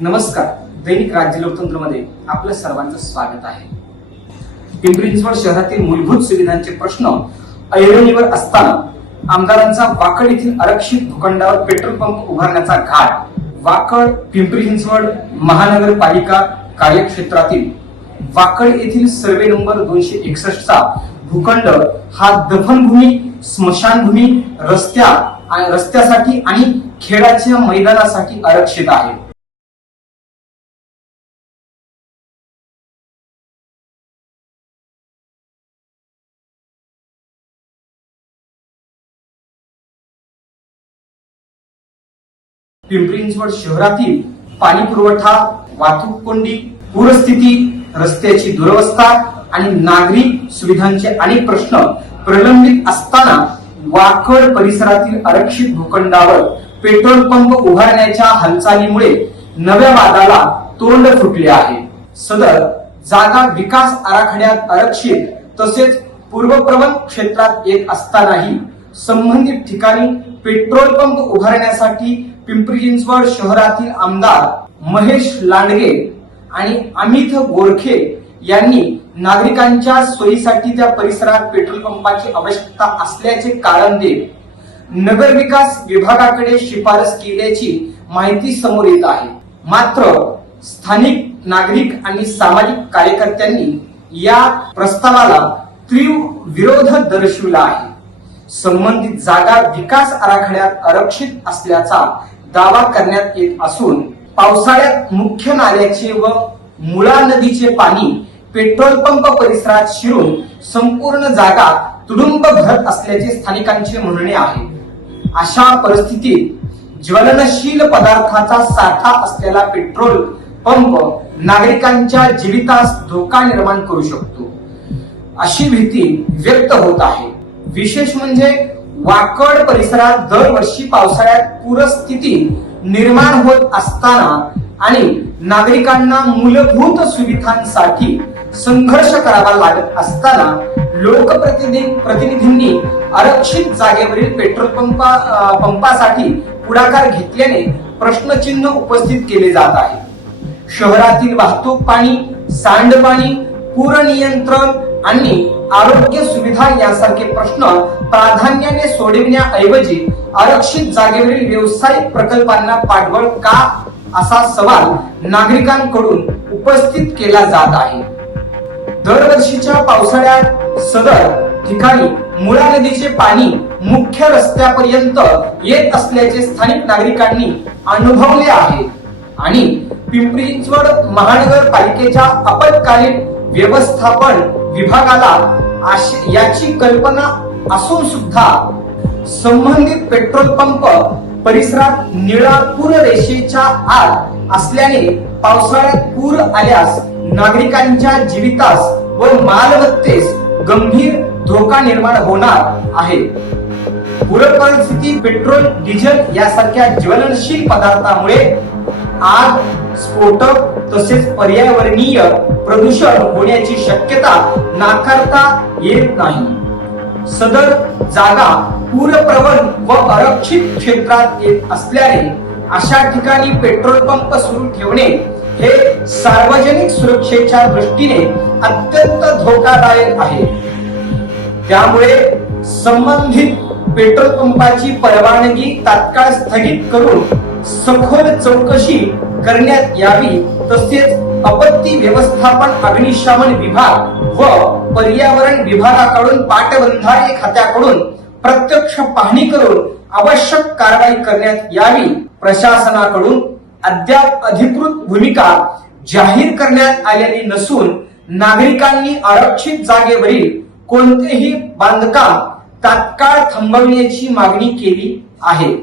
नमस्कार, दैनिक राज्य लोकतंत्र मध्ये आपल्या सर्वांचं स्वागत आहे. पिंपरी चिंचवड शहरातील मूलभूत सुविधांचे प्रश्न ऐरणीवर असताना आमदारांचा वाकड येथील आरक्षित भूखंडावर पेट्रोल पंप उभारण्याचा घाट. वाकड पिंपरी चिंचवड महानगरपालिका कार्यक्षेत्रातील वाकड येथील सर्वे नंबर 261 चा भूखंड हा दफनभूमी, स्मशानभूमी, रस्त्यासाठी आणि खेळाच्या मैदानासाठी आरक्षित आहे. पिंपरी चिंचवड शहरातील पाणी पुरवठा, वाहतूक कोंडी, पूरस्थिती, रस्त्याची दुरवस्था आणि नागरी सुविधांचे अनेक प्रश्न प्रलंबित असताना वाकड परिसरातील आरक्षित भूखंडावर पेट्रोल पंप उभारण्याच्या हालचालीमुळे नव्या वादाला तोंड फुटले आहे. सदर जागा विकास आराखड्यात आरक्षित तसेच पूर्वप्रवण क्षेत्रात येत असतानाही संबंधित ठिकाणी पेट्रोल पंप उभारण्यासाठी पिंपरी चिंचवड शहरातील आमदार महेश लांडगे आणि अमित गोरखे यांनी नागरिकांच्या सोयीसाठी त्या परिसरात पेट्रोल पंपाची आवश्यकता असल्याचे कारण देत नगरविकास विभागाकडे शिफारस केल्याची माहिती समोर येत आहे. मात्र स्थानिक नागरिक आणि सामाजिक कार्यकर्त्यांनी या प्रस्तावाला तीव्र विरोध दर्शविला आहे. संबंधित जागा विकास आराखड्यात आरक्षित असल्याचा दावा करण्यात येत असून पावसाळ्यात मुख्य नाल्याचे व मुळा नदीचे पाणी पेट्रोल पंप परिसरात शिरून संपूर्ण जागा तुडुंब भरत असल्याचे स्थानिकांचे म्हणणे आहे. अशा परिस्थितीत ज्वलनशील पदार्थाचा साठा असलेला पेट्रोल पंप नागरिकांच्या जीवितास धोका निर्माण करू शकतो अशी भीती व्यक्त होत आहे. विशेष म्हणजे वाकड परिसरात दरवर्षी पावसाळ्यात पूरस्थिती निर्माण होत असताना आणि नागरिकांना मूलभूत सुविधांसाठी संघर्ष करावा लागत असताना लोकप्रतिनिधींनी आरक्षित जागेवरील पेट्रोल पंपासाठी पुढाकार घेतल्याने प्रश्नचिन्ह उपस्थित केले जात आहे. शहरातील वाहतूक पाणी, सांडपाणी, पूर नियंत्रण आणि आरोग्य सुविधा यासारखे प्रश्न प्राधान्याने सोडविण्याऐवजी आरक्षित जागेवरील व्यावसायिक प्रकल्पांना पाठबळ का असा सवाल नागरिकांकडून उपस्थित केला जात आहे. दरवर्षीच्या पावसाळ्यात सदर ठिकाणी मुळा नदीचे पाणी मुख्य रस्त्यापर्यंत येत असल्याचे स्थानिक नागरिकांनी अनुभवले आहे आणि पिंपरी चिंचवड महानगरपालिकेच्या आपत्कालीन व्यवस्थापन विभागाला याची कल्पना असून सुद्धा संबंधित पेट्रोल पंप परिसरात निळा पूर रेषेच्या आत असल्याने पावसाळ्यात पूर आल्यास नागरिकांच्या जीवितास व मालमत्तेस गंभीर धोका निर्माण होणार आहे. पूरपरिस्थिती पेट्रोल, डिझेल यासारख्या ज्वलनशील पदार्थामुळे आग, स्फोटक तसेच पर्यावरणीय प्रदूषण होण्याची शक्यता नाकारता येत नाही. सदर जागा पूरप्रवण व आरक्षित क्षेत्रात येत असल्याने अशा ठिकाणी पेट्रोल पंप सुरू ठेवणे हे सार्वजनिक सुरक्षेच्या दृष्टीने अत्यंत धोकादायक आहे. त्यामुळे संबंधित पेट्रोल पंपाची परवानगी तात्काळ स्थगित करून सखोल चौकशी करण्यात यावी. तसेच आपत्ती व्यवस्थापन, अग्निशमन विभाग व पर्यावरण विभागाकडून पाटबंधारे खात्याकडून प्रत्यक्ष पाहणी करून आवश्यक कारवाई करण्यात यावी. प्रशासनाकडून अद्याप अधिकृत भूमिका जाहीर करण्यात आलेली नसून नागरिकांनी आरक्षित जागेवरील कोणतेही बांधकाम तात्काळ थांबवण्याची मागणी केली आहे.